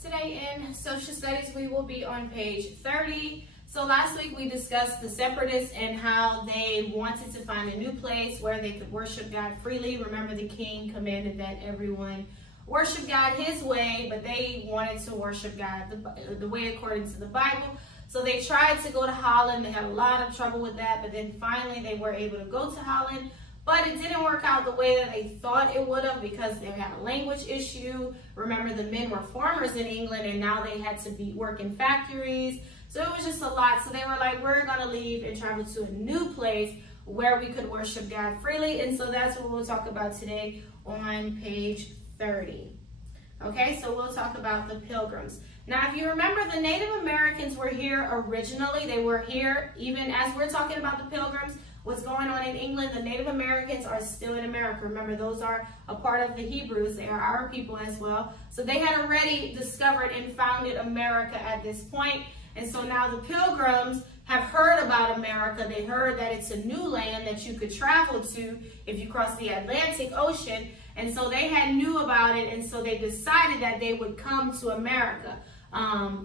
Today in social studies, we will be on page 30. So last week we discussed the separatists and how they wanted to find a new place where they could worship God freely. Remember, the king commanded that everyone worship God his way, but they wanted to worship God the way according to the Bible. So they tried to go to Holland. They had a lot of trouble with that, but then finally they were able to go to Holland. But it didn't work out the way that they thought it would have because they had a language issue. Remember, the men were farmers in England and now they had to work in factories. So it was just a lot. So they were like, we're going to leave and travel to a new place where we could worship God freely. And so that's what we'll talk about today on page 30. Okay, so we'll talk about the Pilgrims. Now, if you remember, the Native Americans were here originally. They were here even as we're talking about the Pilgrims. What's going on in England, the Native Americans are still in America. Remember, those are a part of the Hebrews. They are our people as well. So they had already discovered and founded America at this point. And so now the Pilgrims have heard about America. They heard that it's a new land that you could travel to if you cross the Atlantic Ocean. And so they had knew about it. And so they decided that they would come to America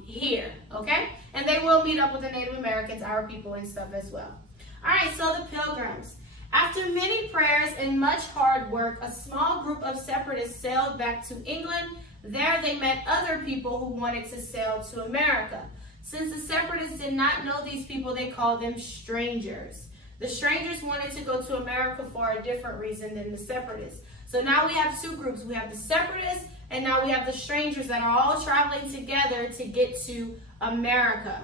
here. Okay. And they will meet up with the Native Americans, our people and stuff as well. All right, so the Pilgrims. After many prayers and much hard work, a small group of separatists sailed back to England. There they met other people who wanted to sail to America. Since the separatists did not know these people, they called them strangers. The strangers wanted to go to America for a different reason than the separatists. So now we have two groups. We have the separatists and now we have the strangers that are all traveling together to get to America.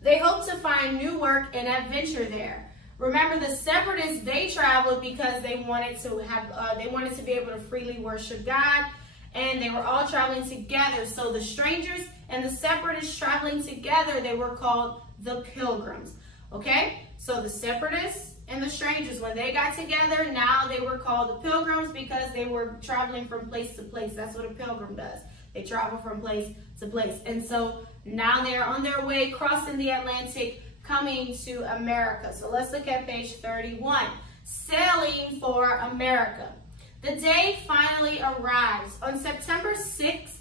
They hoped to find new work and adventure there. Remember, the separatists, they traveled because they wanted to be able to freely worship God, and they were all traveling together. So the strangers and the separatists traveling together, they were called the Pilgrims. Okay? So the separatists and the strangers, when they got together, now they were called the Pilgrims because they were traveling from place to place. That's what a pilgrim does. They travel from place to place. And so now they're on their way, crossing the Atlantic, coming to America. So let's look at page 31. Sailing for America. The day finally arrives. On September 6th,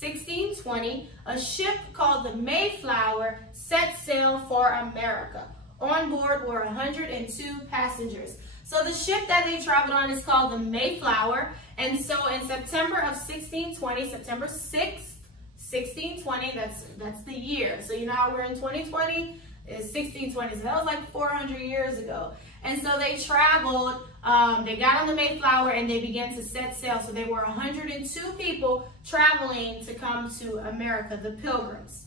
1620, a ship called the Mayflower set sail for America. On board were 102 passengers. So the ship that they traveled on is called the Mayflower. And so in September of 1620, September 6th, 1620, that's the year. So you know how we're in 2020? It's 1620. So that was like 400 years ago. And so they traveled, they got on the Mayflower and they began to set sail. So they were 102 people traveling to come to America, the Pilgrims.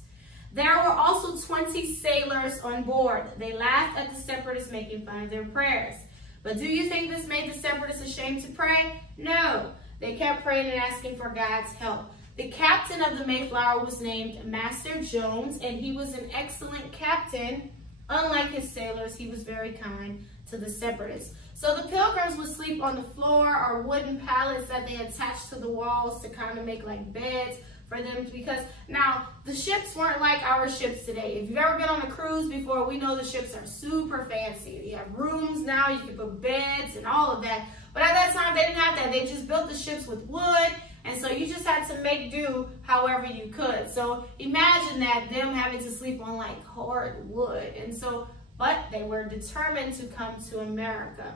There were also 20 sailors on board. They laughed at the separatists making fun of their prayers. But do you think this made the separatists ashamed to pray? No. They kept praying and asking for God's help. The captain of the Mayflower was named Master Jones, and he was an excellent captain. Unlike his sailors, he was very kind to the separatists. So the Pilgrims would sleep on the floor or wooden pallets that they attached to the walls to kind of make like beds for them, because now the ships weren't like our ships today. If you've ever been on a cruise before, we know the ships are super fancy. You have rooms now, you can put beds and all of that. But at that time, they didn't have that. They just built the ships with wood, and so you just had to make do however you could. So imagine that, them having to sleep on like hard wood. And so, but they were determined to come to America.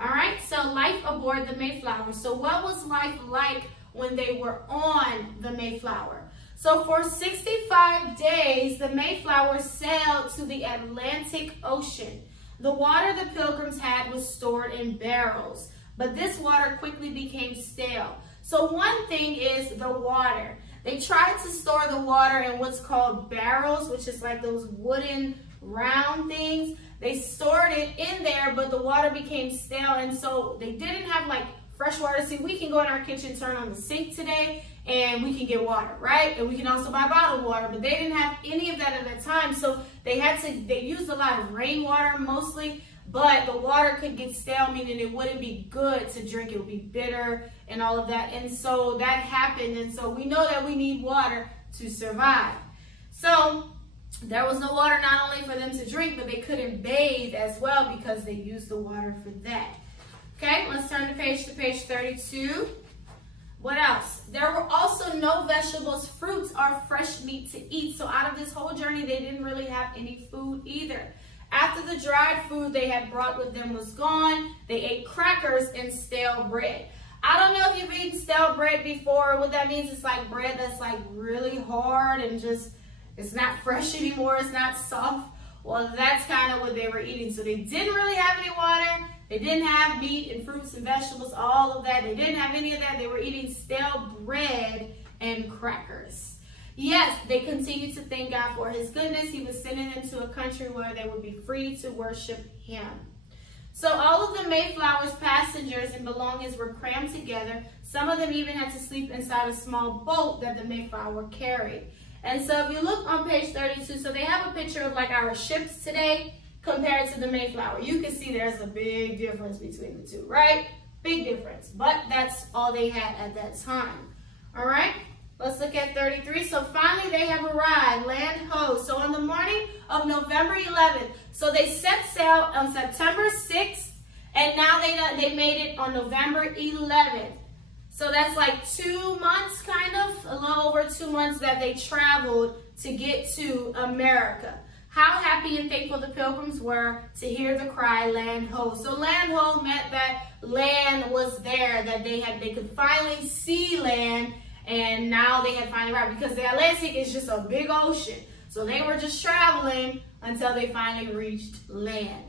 All right, so life aboard the Mayflower. So what was life like when they were on the Mayflower? So for 65 days, the Mayflower sailed to the Atlantic Ocean. The water the Pilgrims had was stored in barrels, but this water quickly became stale. So one thing is the water. They tried to store the water in what's called barrels, which is like those wooden round things. They stored it in there, but the water became stale, and so they didn't have like fresh water. See, we can go in our kitchen, turn on the sink today, and we can get water, right? And we can also buy bottled water, but they didn't have any of that at that time. So they used a lot of rainwater mostly, but the water could get stale, meaning it wouldn't be good to drink. It would be bitter and all of that. And so that happened. And so we know that we need water to survive. So there was no water not only for them to drink, but they couldn't bathe as well because they used the water for that. Okay, let's turn the page to page 32. What else? There were also no vegetables, fruits, or fresh meat to eat. So out of this whole journey, they didn't really have any food either. After the dried food they had brought with them was gone, they ate crackers and stale bread. I don't know if you've eaten stale bread before. What that means is like bread that's like really hard and just, it's not fresh anymore, it's not soft. Well, that's kind of what they were eating. So they didn't really have any water. They didn't have meat and fruits and vegetables, all of that. They didn't have any of that. They were eating stale bread and crackers. Yes, they continued to thank God for his goodness. He was sending them to a country where they would be free to worship him. So all of the Mayflower's passengers and belongings were crammed together. Some of them even had to sleep inside a small boat that the Mayflower carried. And so if you look on page 32, so they have a picture of like our ships today compared to the Mayflower. You can see there's a big difference between the two, right? Big difference. But that's all they had at that time. All right? Let's look at 33. So finally they have arrived, land ho. So on the morning of November 11th, so they set sail on September 6th, and now they made it on November 11th. So that's like 2 months, kind of, a little over 2 months that they traveled to get to America. How happy and thankful the Pilgrims were to hear the cry, land ho. So land ho meant that land was there, that they could finally see land, and now they had finally arrived, because the Atlantic is just a big ocean. So they were just traveling until they finally reached land.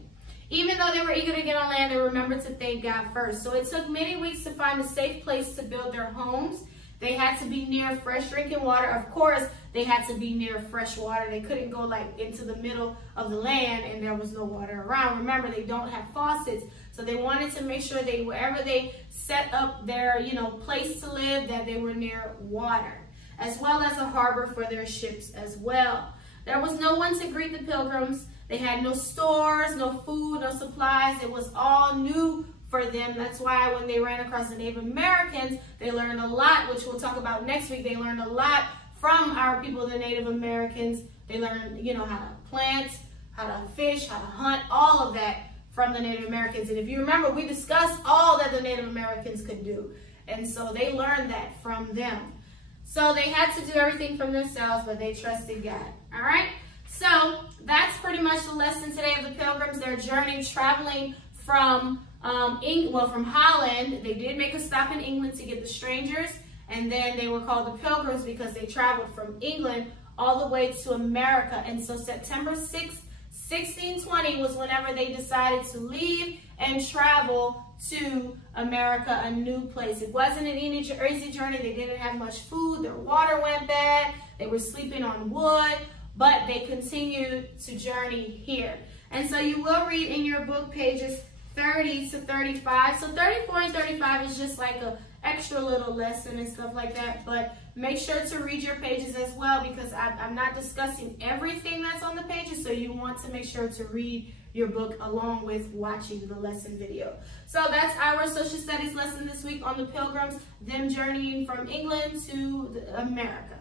Even though they were eager to get on land, they remembered to thank God first. So it took many weeks to find a safe place to build their homes. They had to be near fresh drinking water. Of course, they had to be near fresh water. They couldn't go like into the middle of the land and there was no water around. Remember, they don't have faucets. So they wanted to make sure wherever they set up their, place to live, that they were near water, as well as a harbor for their ships as well. There was no one to greet the Pilgrims. They had no stores, no food, no supplies. It was all new for them. That's why when they ran across the Native Americans, they learned a lot, which we'll talk about next week. They learned a lot from our people, the Native Americans. They learned, how to plant, how to fish, how to hunt, all of that from the Native Americans. And if you remember, we discussed all that the Native Americans could do. And so they learned that from them. So they had to do everything from themselves, but they trusted God. All right? So that's pretty much the lesson today of the Pilgrims. Their journey traveling from from Holland. They did make a stop in England to get the strangers, and then they were called the Pilgrims because they traveled from England all the way to America. And so September 6th, 1620 was whenever they decided to leave and travel to America, a new place. It wasn't an easy journey. They didn't have much food. Their water went bad. They were sleeping on wood, but they continued to journey here. And so you will read in your book pages 30 to 35. So 34 and 35 is just like an extra little lesson and stuff like that. But make sure to read your pages as well, because I'm not discussing everything that's on the pages. So you want to make sure to read your book along with watching the lesson video. So that's our social studies lesson this week on the Pilgrims, them journeying from England to America.